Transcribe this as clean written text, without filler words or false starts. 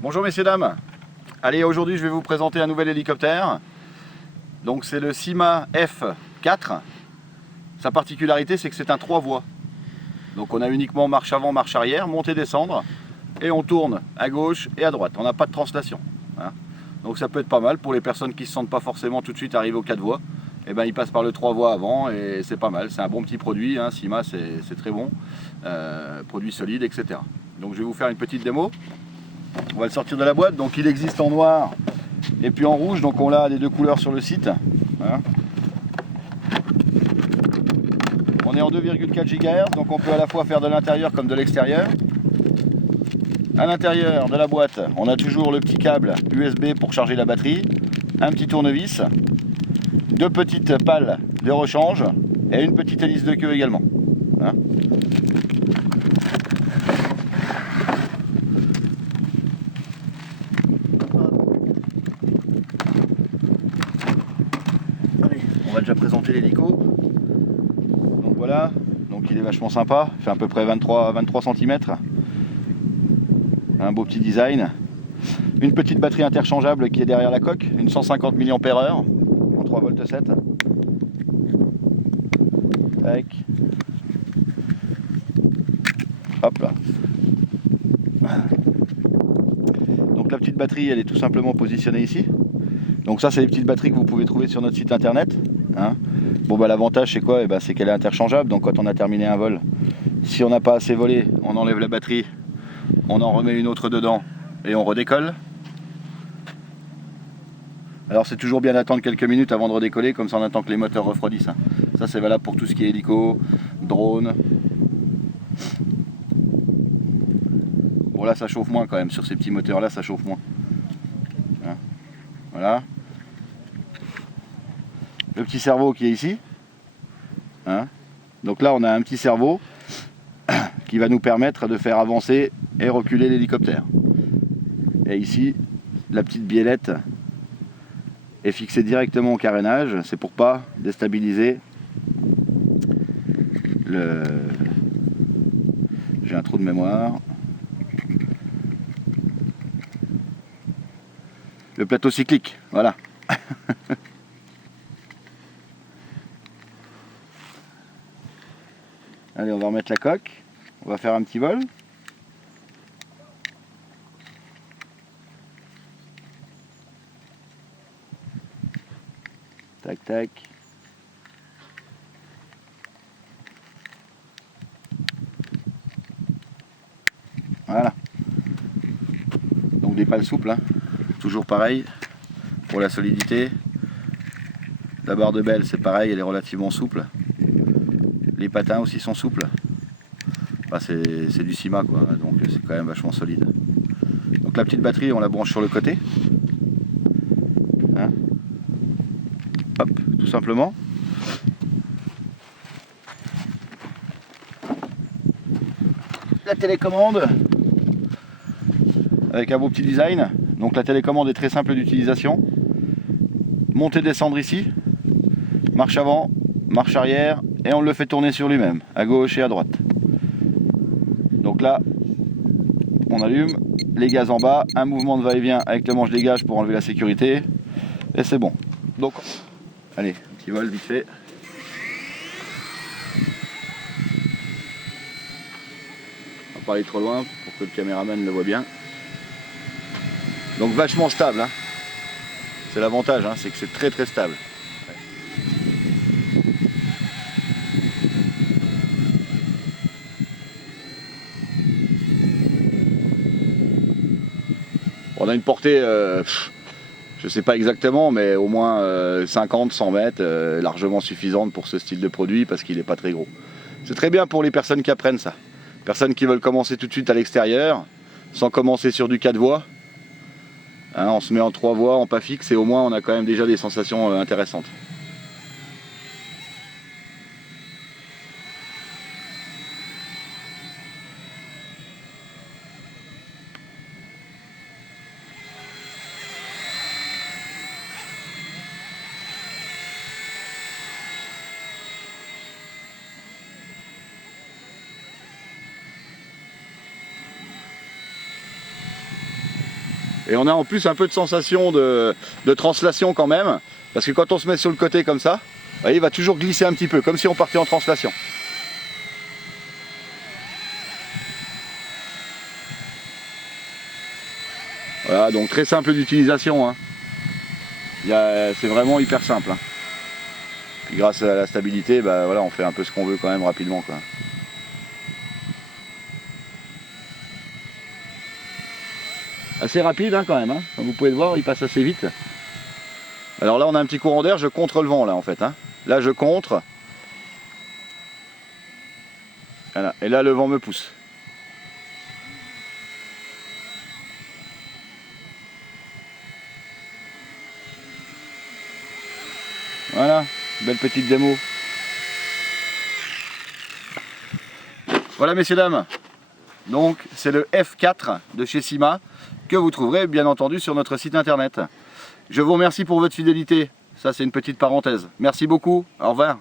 Bonjour messieurs dames. Allez, aujourd'hui je vais vous présenter un nouvel hélicoptère. Donc c'est le Syma F4. Sa particularité c'est que c'est un 3 voies. Donc on a uniquement marche avant, marche arrière, monter, descendre. Et on tourne à gauche et à droite. On n'a pas de translation. Hein. Donc ça peut être pas mal pour les personnes qui ne se sentent pas forcément tout de suite arriver aux 4 voies. Et ben ils passent par le 3 voies avant et c'est pas mal. C'est un bon petit produit. Hein. Syma c'est très bon. Produit solide, etc. Donc je vais vous faire une petite démo. On va le sortir de la boîte, donc il existe en noir et puis en rouge, donc on l'a les deux couleurs sur le site. Hein. On est en 2,4 GHz, donc on peut à la fois faire de l'intérieur comme de l'extérieur. À l'intérieur de la boîte, on a toujours le petit câble USB pour charger la batterie, un petit tournevis, deux petites pales de rechange et une petite hélice de queue également. Hein. On va déjà présenter l'hélico. Donc voilà, donc il est vachement sympa, il fait à peu près 23 cm. Un beau petit design. Une petite batterie interchangeable qui est derrière la coque, une 150 mAh en 3,7 V. Tac. Hop là. Donc la petite batterie elle est tout simplement positionnée ici. Donc ça c'est les petites batteries que vous pouvez trouver sur notre site internet. Hein. Bon bah l'avantage c'est quoi? C'est qu'elle est interchangeable, donc quand on a terminé un vol, si on n'a pas assez volé, on enlève la batterie, on en remet une autre dedans et on redécolle. Alors c'est toujours bien d'attendre quelques minutes avant de redécoller, comme ça on attend que les moteurs refroidissent. Ça c'est valable pour tout ce qui est hélico, drone. Bon là ça chauffe moins quand même, sur ces petits moteurs là ça chauffe moins. Voilà. Le petit cerveau qui est ici. Donc là on a un petit cerveau qui va nous permettre de faire avancer et reculer l'hélicoptère. Et ici la petite biellette est fixée directement au carénage, c'est pour pas déstabiliser le... J'ai un trou de mémoire. Le plateau cyclique, voilà. Allez, on va remettre la coque, on va faire un petit vol. Tac, tac. Voilà. Donc des pales souples, hein. Toujours pareil pour la solidité. La barre de belle, c'est pareil, elle est relativement souple. Les patins aussi sont souples. Bah, c'est du Syma quoi, donc c'est quand même vachement solide. Donc la petite batterie, on la branche sur le côté. Hein. Hop, tout simplement. La télécommande avec un beau petit design. Donc la télécommande est très simple d'utilisation. Monter, descendre ici, marche avant, marche arrière, et on le fait tourner sur lui-même, à gauche et à droite. Donc là, on allume, les gaz en bas, un mouvement de va-et-vient avec le manche dégage pour enlever la sécurité, et c'est bon. Donc, allez, un petit vol vite fait. On va pas aller trop loin pour que le caméraman le voit bien. Donc vachement stable, hein. C'est l'avantage, hein, c'est que c'est très stable. On a une portée, je sais pas exactement, mais au moins 50-100 mètres, largement suffisante pour ce style de produit parce qu'il n'est pas très gros. C'est très bien pour les personnes qui apprennent ça. Personnes qui veulent commencer tout de suite à l'extérieur, sans commencer sur du 4 voies. Hein, on se met en 3 voies, en pas fixe, et au moins on a quand même déjà des sensations intéressantes. Et on a en plus un peu de sensation de translation quand même, parce que quand on se met sur le côté comme ça, vous voyez, il va toujours glisser un petit peu, comme si on partait en translation. Voilà, donc très simple d'utilisation, hein. C'est vraiment hyper simple, hein. Puis grâce à la stabilité, bah, voilà, on fait un peu ce qu'on veut quand même rapidement, quoi. Assez rapide, hein, quand même, hein. Comme vous pouvez le voir, il passe assez vite. Alors là, on a un petit courant d'air, je contre le vent là en fait, hein. Là je contre. Voilà. Et là le vent me pousse. Voilà, belle petite démo. Voilà messieurs dames, donc c'est le F4 de chez Syma que vous trouverez bien entendu sur notre site internet. Je vous remercie pour votre fidélité, ça c'est une petite parenthèse. Merci beaucoup, au revoir.